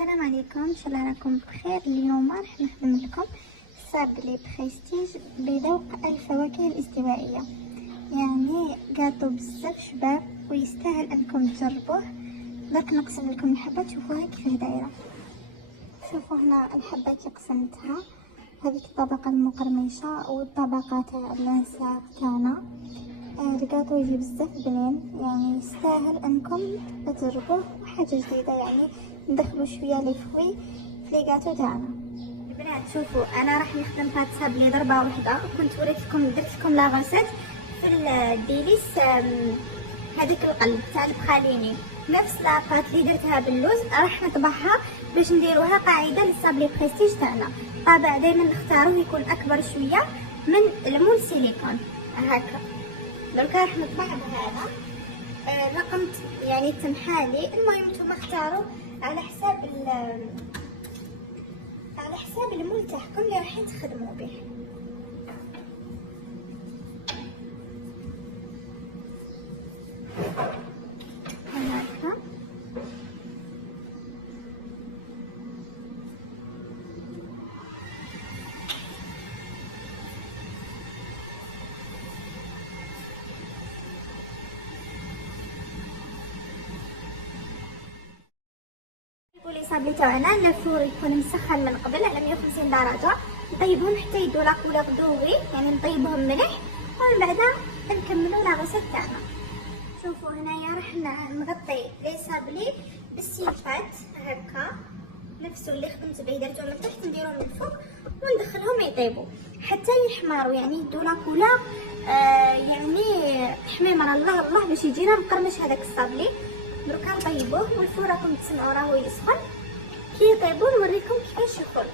السلام عليكم، ان شاء الله راكم بخير. اليوم راح نخدم لكم صابلي بريستيج بذوق الفواكه الاستوائيه. يعني قاطو بزاف شباب ويستاهل انكم تجربوه. درك نقسم لكم الحبات، شوفوها كيفاه دايره. شوفوا هنا الحبات قسمتها، هذيك الطبقه المقرمشه والطبقه تاع اللانساق تاعنا. الكاطو يجي بزاف بنين، يعني يستاهل انكم تجربوه. وحاجه جديده يعني ندخلوا شويه لي فوي في لي كاطو تاعنا. البنات شوفوا، انا راح نخدم هاد صابلي ضربه وحده. كنت وريت لكم درت لكم لا غوسيت في الديليس، هذيك القلب تاع البخاليني، نفس لاباط اللي درتها باللوز راح نطبعها باش نديروها قاعده للصابلي بريستيج تاعنا. طابع دائما نختاروه يكون اكبر شويه من المول سيليكون هكا. دركا راح نطبع بهذا رقم يعني تمحالي. المهم نتوما اختاروا على حساب المول تاعكم اللي رايحين تخدموا به. هكا لي صابلي تاعنا الفور يكون مسخن من قبل على 150 درجه. نطيبهم حتى يدوا لا كولور دوغي، يعني نطيبهم مليح ومن بعد نكملوا لا غوسيت تاعنا. شوفوا هنايا راح نغطي لي صابلي بالسيفات هكا، نفسه اللي خدمت به درتو من تحت نديرهم من فوق وندخلهم يطيبوا حتى يحمروا، يعني يدوا لا كولور يعني حميمر الله باش يجينا مقرمش هذاك الصابلي. دركا نطيبوه والفور راكم تسمعوا راهو يسخن. كي يطيبوا نوريكم كيفاش يخرج.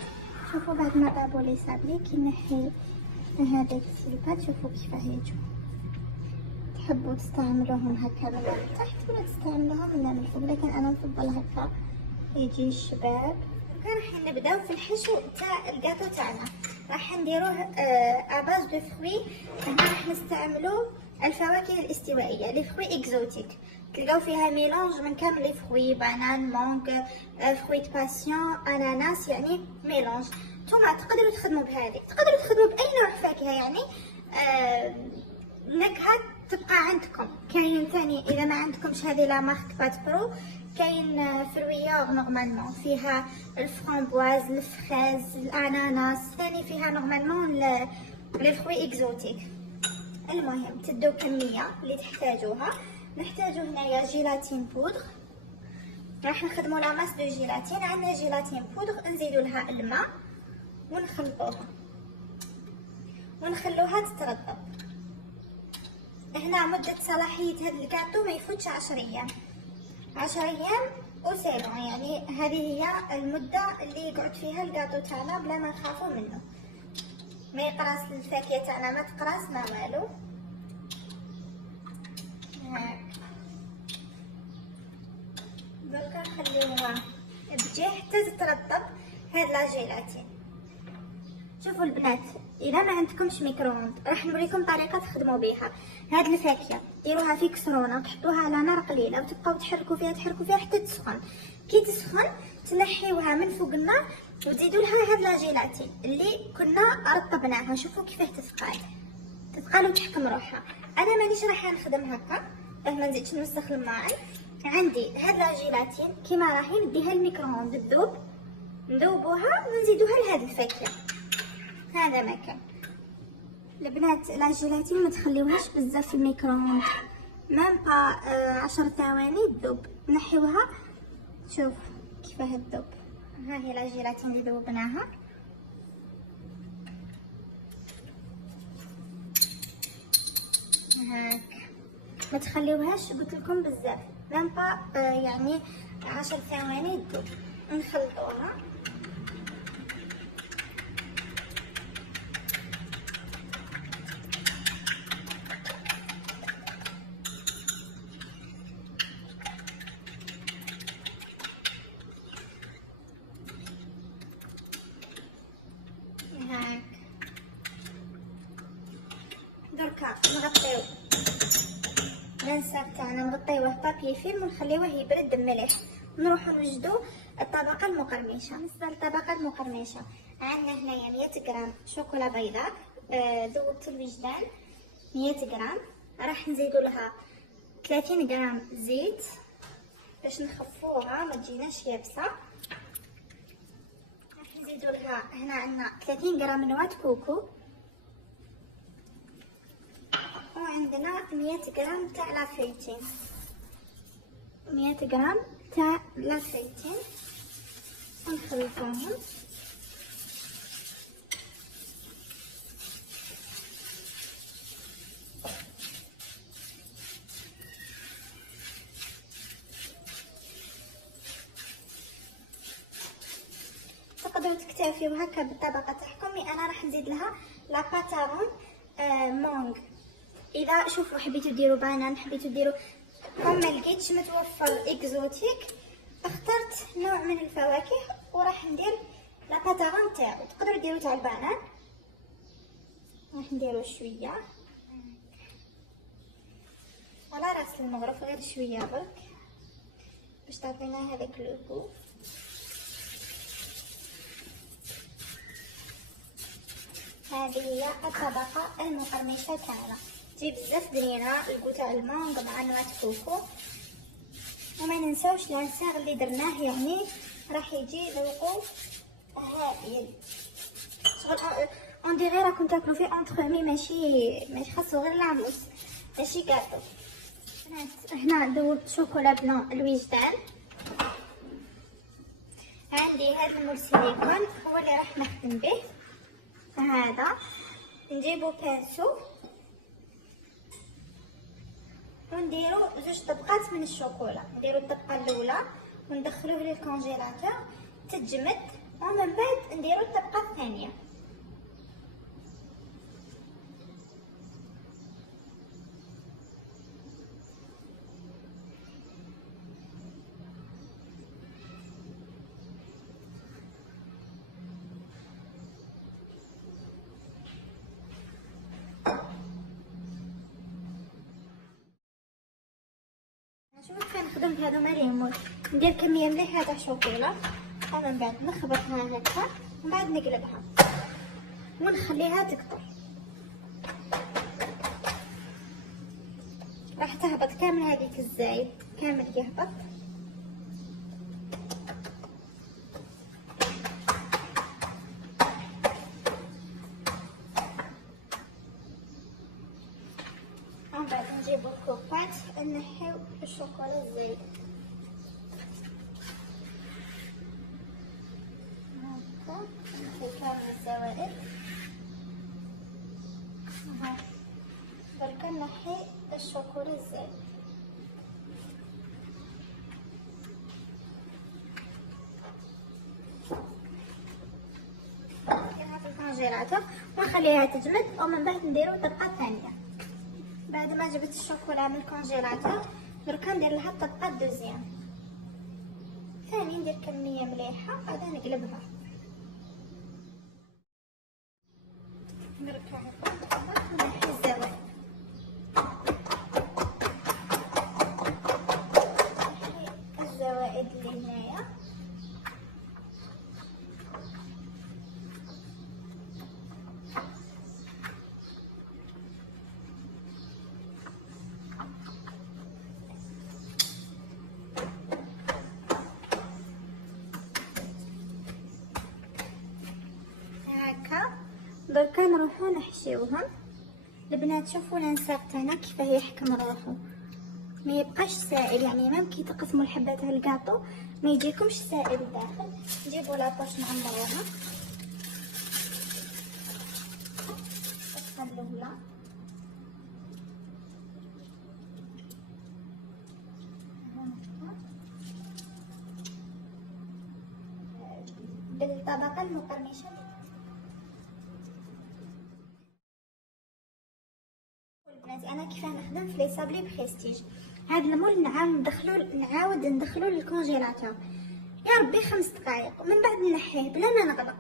شوفوا بعد ما طابوا لي صابلي كي نحي هذيك السليبات، شوفوا كيفاه يجوا. تحبوا تستعملوهم هكا من تحت ولا تستعملوهم من الفوق، لكن انا نفضل هكا يجي الشباب. راح نبداو في الحشو تاع الكاطو تاعنا. راح نديروه اباز دو فروي. هنا راح نستعملوا الفواكه الاستوائيه، لي فروي اكزوتيك. تلقاو فيها ميلونج من كامل لي فروي، بانان، مانغ، فروي دو باسيون، اناناس، يعني ميلونج. نتوما تقدروا تخدموا بهذه، تقدروا تخدموا باي نوع فاكهه، يعني نكهه تبقى عندكم. كاين ثاني اذا ما عندكمش هذه لا مارك بات برو، كاين فرويور نورمالمون فيها الفرامبواز، الفريز، الاناناس، ثاني فيها نورمالمون لي فروي اكزوتيك. المهم تدو كميه اللي تحتاجوها. نحتاجو هنايا جيلاتين بودر، راح نخدمو لا ماس دو جيلاتين. عندنا جيلاتين بودر نزيدو لها الماء ونخلطوها ونخلوها تترطب. هنا مدة صلاحية هذا الكاطو ما يفوتش 10 ايام. 10 ايام وسيبون، يعني هذه هي المدة اللي يقعد فيها الكاطو تاعنا بلا ما نخافو منه. ما يقراص الفاكهة تاعنا، ما تقراص ما والو. هاك دركا نخليوها تجي حتى تترطب هاد لا جيلاتين. شوفوا البنات، اذا ما عندكمش ميكرووند راح نوريكم طريقه تخدموا بها. هاد الفاكهه ديروها في كسرونه وتحطوها على نار قليله وتبقاو تحركوا فيها حتى تسخن. كي تسخن تنحيوها من فوق النار وتزيدوا لها هاد لا جيلاتين اللي كنا رطبناها. شوفوا كيفاه تثقل وتحكم روحها. انا مانيش راح نخدم هكا باه ما نزيدش نوسخ الماعن. عندي هاد لا جيلاتين كيما راهي نديها الميكرووند تذوب، نذوبوها ونزيدوها لهاد الفاكهه. هذا مكان البنات لا جيلاتين ما تخليوهاش بزاف في الميكرووند، مام با 10 ثواني تذوب. نحيوها، شوف كيفاه تذوب. ها هي لا جيلاتين اللي ذوبناها. هاك ما تخليوهاش قلت لكم بزاف، مام با يعني 10 ثواني تذوب. نخلطوها. هاك دركا نغطيو لانساق تاعنا، نغطيوه بابي فيلم ونخليوه يبرد مليح. نروحو نوجدو الطبقة المقرمشة. بالنسبة للطبقة المقرمشة عندنا هنايا 100 غرام شوكولا بيضاء ذوبت الوجدان 100 غرام. راح نزيدو لها 30 غرام زيت باش نخفوها ما تجيناش يابسة. راح نزيدو لها هنا عندنا 30 غرام نواة كوكو، وعندنا 100 غرام تاع لافيتين، 100 غرام تاع لافيتين ونخلطوهم. تقدروا تكتفيو هكا بالطبقه تاعكم، مي انا راح نزيد لها لا باتارون مونغ. اذا شوفوا حبيتو ديروا بانان، حبيتو ديروا كون ما لقيتش متوفر اكزوتيك اخترت نوع من الفواكه وراح ندير لا باتارون تاعو. تقدروا ديروا تاع البانان، راح نديرو شويه على راس المغرف غير شويه برك باش تعطينا هذاك لوغو. هذه هي الطبقة المقرمشة تاعنا، تجي بزاف بنينة الكو تاع المانغ مع نواة كوكو. وما ننساوش العساغ اللي درناه، يعني راح يجي ذوقو هائل. شغل اون ديغي راكم تاكلو فيه اونترومي، ماشي خاصو غير لاموس ماشي كاطو. هنا ذوبت شوكولا بلون الوجدان. عندي هذا المورسيليكون هو اللي راح نخدم به. هذا نجيبو بانسو ونديرو 2 طبقات من الشوكولا. نديرو الطبقه الاولى وندخلوه للكونجيلاتور تتجمد، ومن بعد نديرو الطبقه الثانيه. شوفوا كيف نخدم بهذوما ليمون. ندير كميه مليحه تاع شوكولا ومن بعد نخبطها هكا ومن بعد نقلبها ونخليها تكطر. راح تهبط كامل هذيك الزايد، كامل يهبط. ومن بعد نجيبو الكوبات نحيو الشوكولا الزايد هكا، نحيو كامل الزوائد. دركا نحي الشوكولا الزايد. نديرها في الكونجيلاتور ونخليها تجمد، ومن بعد نديرو الطبقه الثانيه. بعد ما جبت الشوكولا من الكونجيلاتور دركا ندير لها الطبقه الدوزيام. ثاني ندير كميه مليحه بعدها نقلبها. دركا هكا نحي الزوائد، نحي الزوائد اللي هنايا. دركا نروحو نحشيوهم. البنات شوفوا لانساق تاعنا كيفاه يحكم روحو، ما يبقاش سائل، يعني ميم كي تقسموا الحبه تاع الكاطو ما يجيكمش سائل الداخل. نجيبوا لاباش نعمروها الطبقه بالطبقه المقرمشه. انا كيفاه نخدم في لي صابلي بريستيج. هذا المول نعاود ندخلو للكونجيلاتور يا ربي 5 دقائق، ومن بعد نحيه بلا ما نغلق،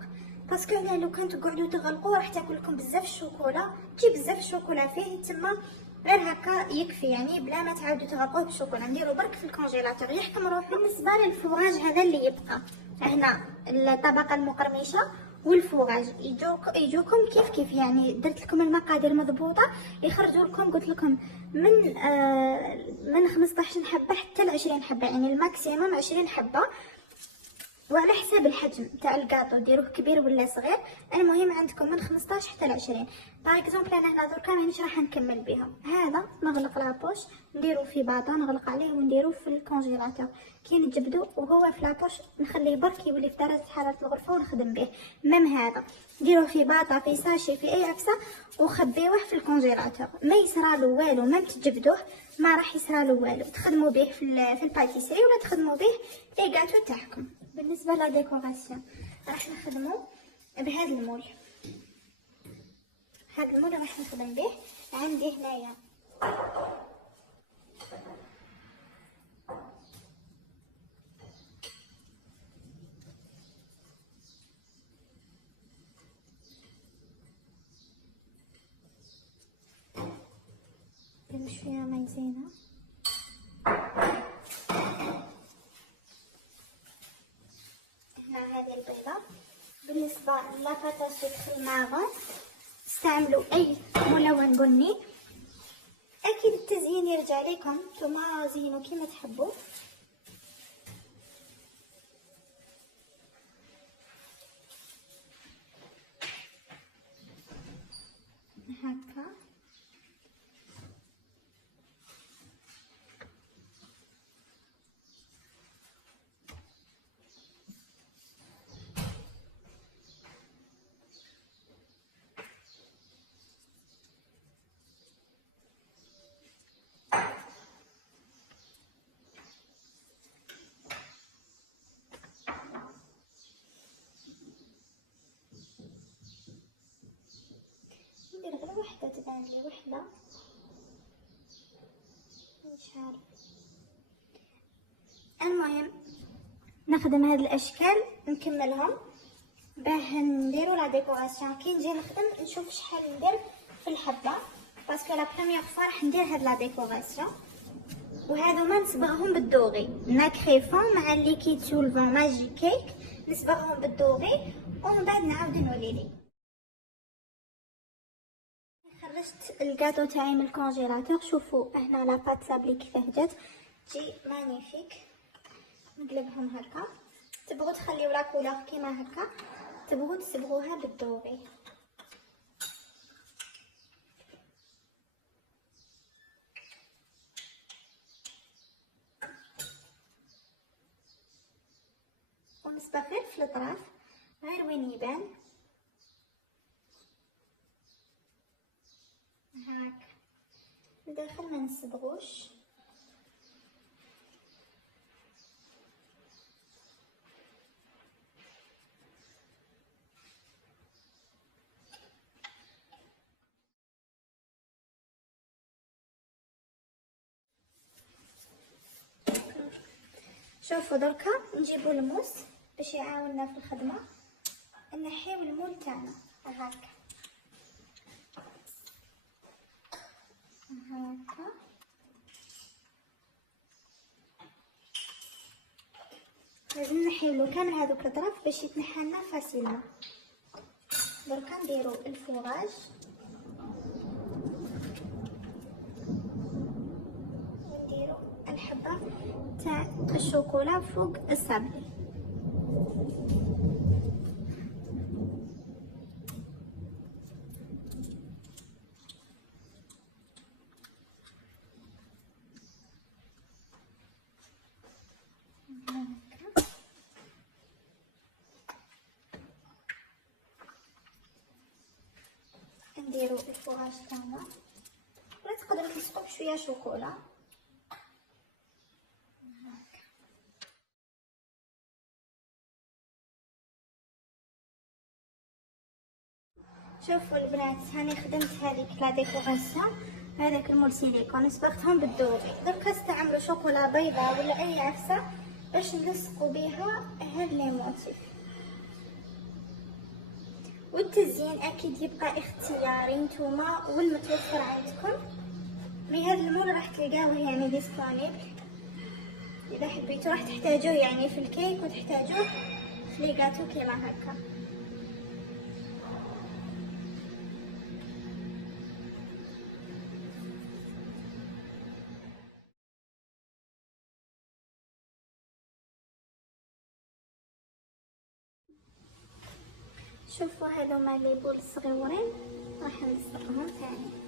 باسكو لو كان تقعدوا تغلقوا راح تاكلكم بزاف الشوكولا، تجي بزاف الشوكولا فيه تما غير هكا يكفي، يعني بلا ما تعاودوا تغطوه بالشوكولا. نديرو برك في الكونجيلاتور يحكم روحو. بالنسبه للفوغاج هذا اللي يبقى هنا الطبقه المقرمشه والفوغاج يجوكم كيف كيف، يعني درت لكم المقادير مضبوطه يخرجوا لكم. قلت لكم من 15 حبه حتى ل 20 حبه، يعني الماكسيموم 20 حبه، وعلى حساب الحجم تاع الكاطو ديروه كبير ولا صغير. المهم عندكم من 15 حتى ل 20. باغ اكزومبل انا هنا دركا مانيش راح نكمل بها. هذا نغلق لابوش نديرو في باطا نغلق عليه ونديروه في الكونجيلاتور. كي نجبدو وهو في لابوش نخليه برك يولي في درجه حراره الغرفه ونخدم به. ميم هذا ديروه في باطا في ساشي في اي عفسه وخبيوه في الكونجيلاتور. ما يصرالو والو، ما تجبدوه ما راح يصرالو والو. تخدموا به في الباتيسري ولا تخدموا به لي غاتو تاعكم. بالنسبه لا ديكوراسيون راح نخدمو بهذا المول. هذا المول راح نخدم به. عندي هنايا شويه مايزينا. هنا هذه البيضه. بالنسبه لاباطا سكر ماغون استعملوا اي ملون بني. اكيد التزيين يرجع لكم، نتوما زينوا كيما تحبوا. هكا ندير غير وحده تبان لي وحده مش عارف. المهم نخدم هاد الاشكال نكملهم باه نديرو لا ديكوراسيون. كي نجي نخدم نشوف شحال ندير في الحبه، باسكو لا بروميير فوا راح ندير هاد لا ديكوراسيون. وهذو ما نصبغهم بالدوغي ناكري فون مع الليكيد سولفون ماجي كيك، نصبغهم بالدوغي ومن بعد نعاود نوليلي. خرجت الكاطو تاعي من الكونجيلاتور. شوفوا هنا لاباط سابلي كيفاه جات، تجي مانيفيك. نقلبهم هكا. تبغوا تخليو لا كولور كيما هكا، تبغوا تصبغوها بالدوغي. ونصبغ غير في الاطراف غير وين يبان هاك. الداخل ما نصبغوش. شوفوا دركا نجيبوا الموس باش يعاوننا في الخدمه. نحيو المول تاعنا هكا هكا. لازم نحيلو كامل هذوك الاطراف باش يتنحى لنا فاسيلمون. دركا نديرو الفوغاج ونديرو الحبه تاع الشوكولا فوق الصابلي. نديرو الفوغاج تاعنا ولا تقدروا تلصقوا بشويه شوكولا. شوفوا البنات هاني خدمت هذيك لا ديكوراسيون هذاك المول سيليكون صبغتهم بالدوغي. دركا استعملوا شوكولا بيضاء ولا اي عفسه باش نلصقوا بها هاد لي موتيف. والتزيين اكيد يبقى اختياري نتوما والمتوفر عندكم. مي هذا المول راح تلقاوه يعني ديسبونيبل، اذا حبيتوا راح تحتاجوه يعني في الكيك وتحتاجوه في لي جاتو كيما هكا. شوفوا هذوما لي بول صغيورين راح نلصقهم ثاني.